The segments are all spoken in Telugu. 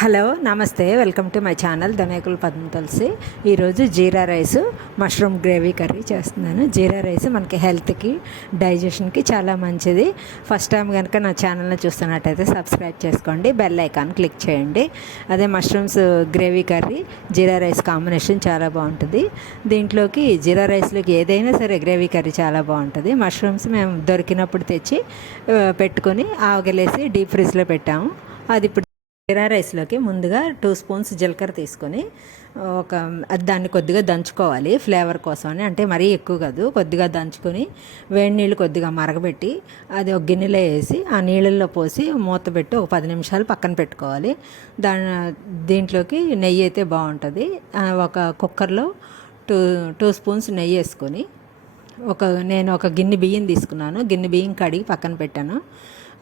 హలో నమస్తే, welcome to my channel Dhaniyakula Padma Tulasi. ఈరోజు jeera rice mushroom gravy curry చేస్తున్నాను. జీరా రైస్ మనకి హెల్త్కి, డైజెషన్కి చాలా మంచిది. ఫస్ట్ టైం కనుక నా ఛానల్ని చూస్తున్నట్టయితే సబ్స్క్రైబ్ చేసుకోండి, బెల్ ఐకాన్ క్లిక్ చేయండి. అదే మష్రూమ్స్ గ్రేవీ కర్రీ జీరా రైస్ కాంబినేషన్ చాలా బాగుంటుంది. దీంట్లోకి జీరా రైస్లోకి ఏదైనా సరే గ్రేవీ కర్రీ చాలా బాగుంటుంది. మష్రూమ్స్ మేము దొరికినప్పుడు తెచ్చి పెట్టుకొని ఆవగలేసి డీప్ ఫ్రిడ్జ్లో పెట్టాము. అది ఇప్పుడు జీరా రైస్లోకి ముందుగా 2 స్పూన్స్ జీలకర్ర తీసుకొని దాన్ని కొద్దిగా దంచుకోవాలి ఫ్లేవర్ కోసం అని. అంటే మరీ ఎక్కువ కాదు, కొద్దిగా దంచుకొని వేడి నీళ్ళు కొద్దిగా మరగబెట్టి అది ఒక గిన్నెలో వేసి ఆ నీళ్ళల్లో పోసి మూత పెట్టి ఒక 10 నిమిషాలు పక్కన పెట్టుకోవాలి. దీంట్లోకి నెయ్యి అయితే బాగుంటుంది. ఒక కుక్కర్లో 2 స్పూన్స్ నెయ్యి వేసుకొని నేను ఒక గిన్నె బియ్యం తీసుకున్నాను. గిన్నె బియ్యం కడిగి పక్కన పెట్టాను.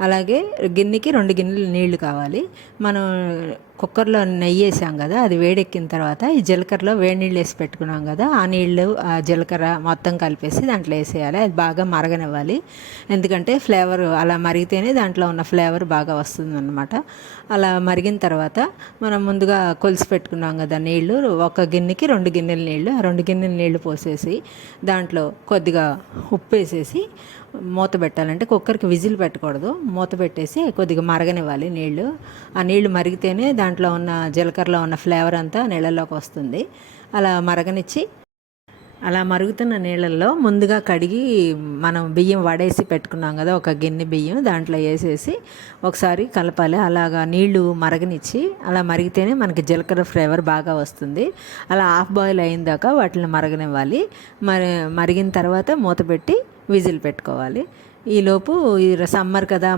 అలాగే గిన్నెకి 2 గిన్నెలు నీళ్లు కావాలి. మనం కుక్కర్లో నెయ్యి వేసాం కదా, అది వేడెక్కిన తర్వాత ఈ జీలకర్రలో వేడి నీళ్ళు వేసి పెట్టుకున్నాం కదా, ఆ నీళ్ళు ఆ జీలకర్ర మొత్తం కలిపేసి దాంట్లో వేసేయాలి. అది బాగా మరగనివ్వాలి. ఎందుకంటే ఫ్లేవర్ అలా మరిగితేనే దాంట్లో ఉన్న ఫ్లేవర్ బాగా వస్తుందన్నమాట. అలా మరిగిన తర్వాత మనం ముందుగా కొలిసి పెట్టుకున్నాం కదా నీళ్లు, ఒక గిన్నెకి 2 గిన్నెల నీళ్లు, ఆ 2 గిన్నెల నీళ్లు పోసేసి దాంట్లో కొద్దిగా ఉప్పు వేసేసి మూత పెట్టాలంటే కుక్కర్కి విజిల్ పెట్టకూడదు. మూత పెట్టేసి కొద్దిగా మరగనివ్వాలి నీళ్లు. ఆ నీళ్లు మరిగితేనే దాంట్లో ఉన్న జీలకర్రలో ఉన్న ఫ్లేవర్ అంతా నీళ్ళలోకి వస్తుంది. అలా మరుగుతున్న నీళ్ళల్లో ముందుగా కడిగి మనం బియ్యం వడేసి పెట్టుకున్నాం కదా, ఒక గిన్నె బియ్యం దాంట్లో వేసేసి ఒకసారి కలపాలి. అలాగా నీళ్లు మరగనిచ్చి అలా మరిగితేనే మనకి జీలకర్ర ఫ్లేవర్ బాగా వస్తుంది. అలా హాఫ్ బాయిల్ అయిన దాకా వాటిని మరగనివ్వాలి. మరిగిన తర్వాత మూత పెట్టి విజిల్ పెట్టుకోవాలి. ఈలోపు ఈ సమ్మర్ కదా,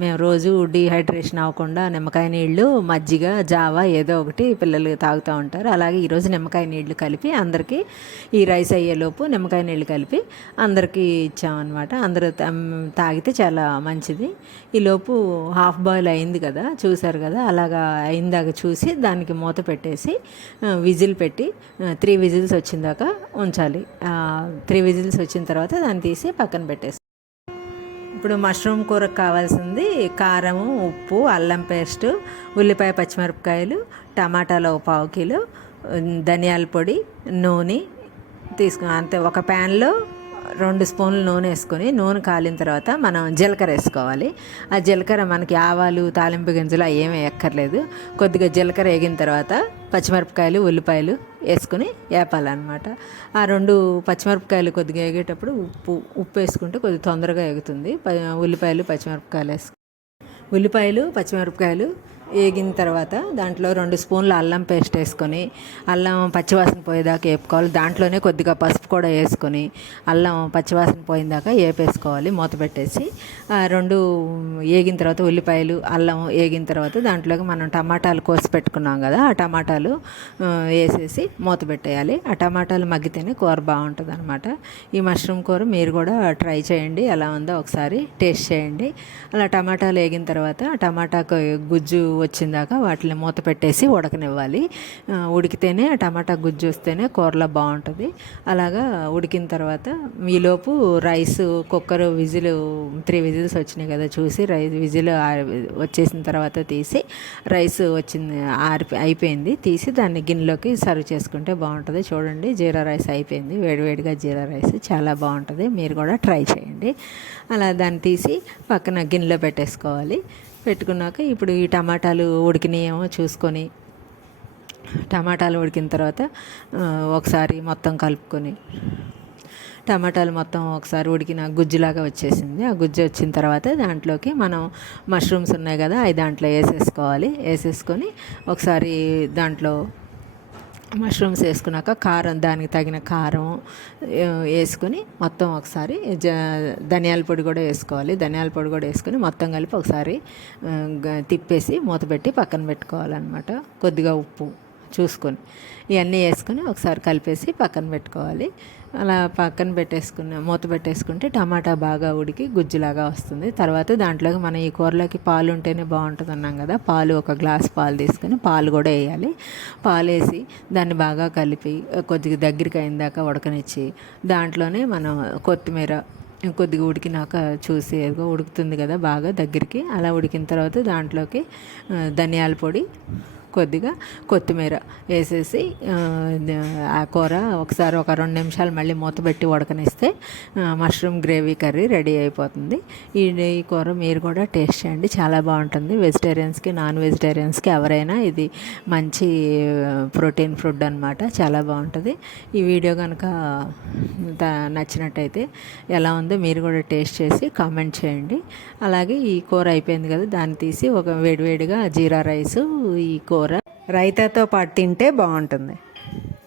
మేము రోజు డీహైడ్రేషన్ అవ్వకుండా నిమ్మకాయ నీళ్ళు, మజ్జిగ, జావా ఏదో ఒకటి పిల్లలు తాగుతూ ఉంటారు. అలాగే ఈరోజు నిమ్మకాయ నీళ్ళు కలిపి అందరికీ ఈ రైస్ అయ్యేలోపు నిమ్మకాయ నీళ్ళు కలిపి అందరికీ ఇచ్చామన్నమాట. అందరూ తాగితే చాలా మంచిది. ఈలోపు హాఫ్ బాయిల్ అయింది కదా, చూసారు కదా, అలాగా అయిందాక చూసి దానికి మూత పెట్టేసి విజిల్ పెట్టి 3 విజిల్స్ వచ్చిందాక ఉంచాలి. 3 విజిల్స్ వచ్చిన తర్వాత దాన్ని తీసి పక్కన పెట్టేసి ఇప్పుడు మష్రూమ్ కూరకు కావాల్సింది కారము, ఉప్పు, అల్లం పేస్టు, ఉల్లిపాయ, పచ్చిమిరపకాయలు, టమాటాలు 1/4 కిలో, ధనియాల పొడి, నూనె తీసుకుని అంతే. ఒక ప్యాన్లో 2 స్పూన్లు నూనె వేసుకొని నూనె కాలిన తర్వాత మనం జీలకర్ర వేసుకోవాలి. ఆ జీలకర్ర మనకి ఆవాలు, తాలింపు గింజలు ఏమీ ఎక్కర్లేదు. కొద్దిగా జీలకర్ర వేగిన తర్వాత పచ్చిమిరపకాయలు, ఉల్లిపాయలు వేసుకుని వేపాలన్నమాట. ఆ 2 పచ్చిమిరపకాయలు కొద్దిగా వేగేటప్పుడు ఉప్పు వేసుకుంటే కొద్దిగా తొందరగా ఎగుతుంది. ఉల్లిపాయలు, పచ్చిమిరపకాయలు వేగిన తర్వాత దాంట్లో 2 స్పూన్ల అల్లం పేస్ట్ వేసుకొని అల్లం పచ్చివాసన పోయేదాకా వేపుకోవాలి. దాంట్లోనే కొద్దిగా పసుపు కూడా వేసుకొని అల్లం పచ్చివాసన పోయేదాకా వేపేసుకోవాలి మూత పెట్టేసి. 2 వేగిన తర్వాత ఉల్లిపాయలు, అల్లం వేగిన తర్వాత దాంట్లోకి మనం టమాటాలు కోసి పెట్టుకున్నాం కదా, ఆ టమాటాలు వేసేసి మూత పెట్టేయాలి. ఆ టమాటాలు మగ్గితేనే కూర బాగుంటుంది అనమాట. ఈ మష్రూమ్ కూర మీరు కూడా ట్రై చేయండి, ఎలా ఉందో ఒకసారి టేస్ట్ చేయండి. అలా టమాటాలు వేగిన తర్వాత టమాటాకు గుజ్జు వచ్చిందాక వాటిని మూత పెట్టేసి ఉడకనివ్వాలి. ఉడికితేనే టమాటా గుజ్జు వస్తేనే కూరలో బాగుంటుంది. అలాగా ఉడికిన తర్వాత ఈలోపు రైస్ కుక్కర్ 3 విజిల్స్ వచ్చినాయి కదా, చూసి విజిల్ వచ్చేసిన తర్వాత తీసి రైస్ అయిపోయింది, తీసి దాన్ని గిన్నెలోకి సర్వ్ చేసుకుంటే బాగుంటుంది. చూడండి, జీరా రైస్ అయిపోయింది. వేడివేడిగా జీరా రైస్ చాలా బాగుంటుంది, మీరు కూడా ట్రై చేయండి. అలా దాన్ని తీసి పక్కన గిన్నెలో పెట్టేసుకోవాలి. పెట్టుకున్నాక ఇప్పుడు ఈ టమాటాలు ఉడికినాయేమో చూసుకొని, టమాటాలు ఉడికిన తర్వాత ఒకసారి మొత్తం కలుపుకొని, టమాటాలు మొత్తం ఒకసారి ఉడికిన గుజ్జులాగా వచ్చేసింది. ఆ గుజ్జు వచ్చిన తర్వాత దాంట్లోకి మనం మష్రూమ్స్ ఉన్నాయి కదా, అవి దాంట్లో వేసేసుకొని ఒకసారి దాంట్లో మష్రూమ్స్ వేసుకున్నాక దానికి తగిన కారం వేసుకొని మొత్తం ఒకసారి ధనియాల పొడి కూడా వేసుకొని మొత్తం కలిపి ఒకసారి తిప్పేసి మూత పెట్టి పక్కన పెట్టుకోవాలన్నమాట. కొద్దిగా ఉప్పు చూసుకొని ఇవన్నీ వేసుకొని ఒకసారి కలిపేసి పక్కన పెట్టుకోవాలి. అలా పక్కన మూత పెట్టేసుకుంటే టమాటా బాగా ఉడికి గుజ్జులాగా వస్తుంది. తర్వాత దాంట్లోకి మనం ఈ కూరలోకి పాలు ఉంటేనే బాగుంటుంది అన్నాం కదా, ఒక గ్లాస్ పాలు తీసుకొని పాలు కూడా వేయాలి. పాలు వేసి దాన్ని బాగా కలిపి కొద్దిగా దగ్గరికి అయిన దాకా ఉడకనిచ్చి దాంట్లోనే మనం కొత్తిమీర కొద్దిగా ఉడికినాక చూసి ఏదో ఉడుకుతుంది కదా బాగా దగ్గరికి, అలా ఉడికిన తర్వాత దాంట్లోకి ధనియాల పొడి, కొద్దిగా కొత్తిమీర వేసేసి ఆ కూర ఒకసారి ఒక 2 నిమిషాలు మళ్ళీ మూత పెట్టి ఉడకనిస్తే మష్రూమ్ గ్రేవీ కర్రీ రెడీ అయిపోతుంది. ఈ కూర మీరు కూడా టేస్ట్ చేయండి, చాలా బాగుంటుంది. వెజిటేరియన్స్కి, నాన్ వెజిటేరియన్స్కి ఎవరైనా ఇది మంచి ప్రోటీన్ ఫుడ్ అనమాట, చాలా బాగుంటుంది. ఈ వీడియో కనుక నచ్చినట్టయితే ఎలా ఉందో మీరు కూడా టేస్ట్ చేసి కామెంట్ చేయండి. అలాగే ఈ కూర అయిపోయింది కదా, దాన్ని తీసి ఒక వేడివేడిగా జీరా రైసు, ఈ కూర రైతాతో పాటు తింటే బాగుంటుంది.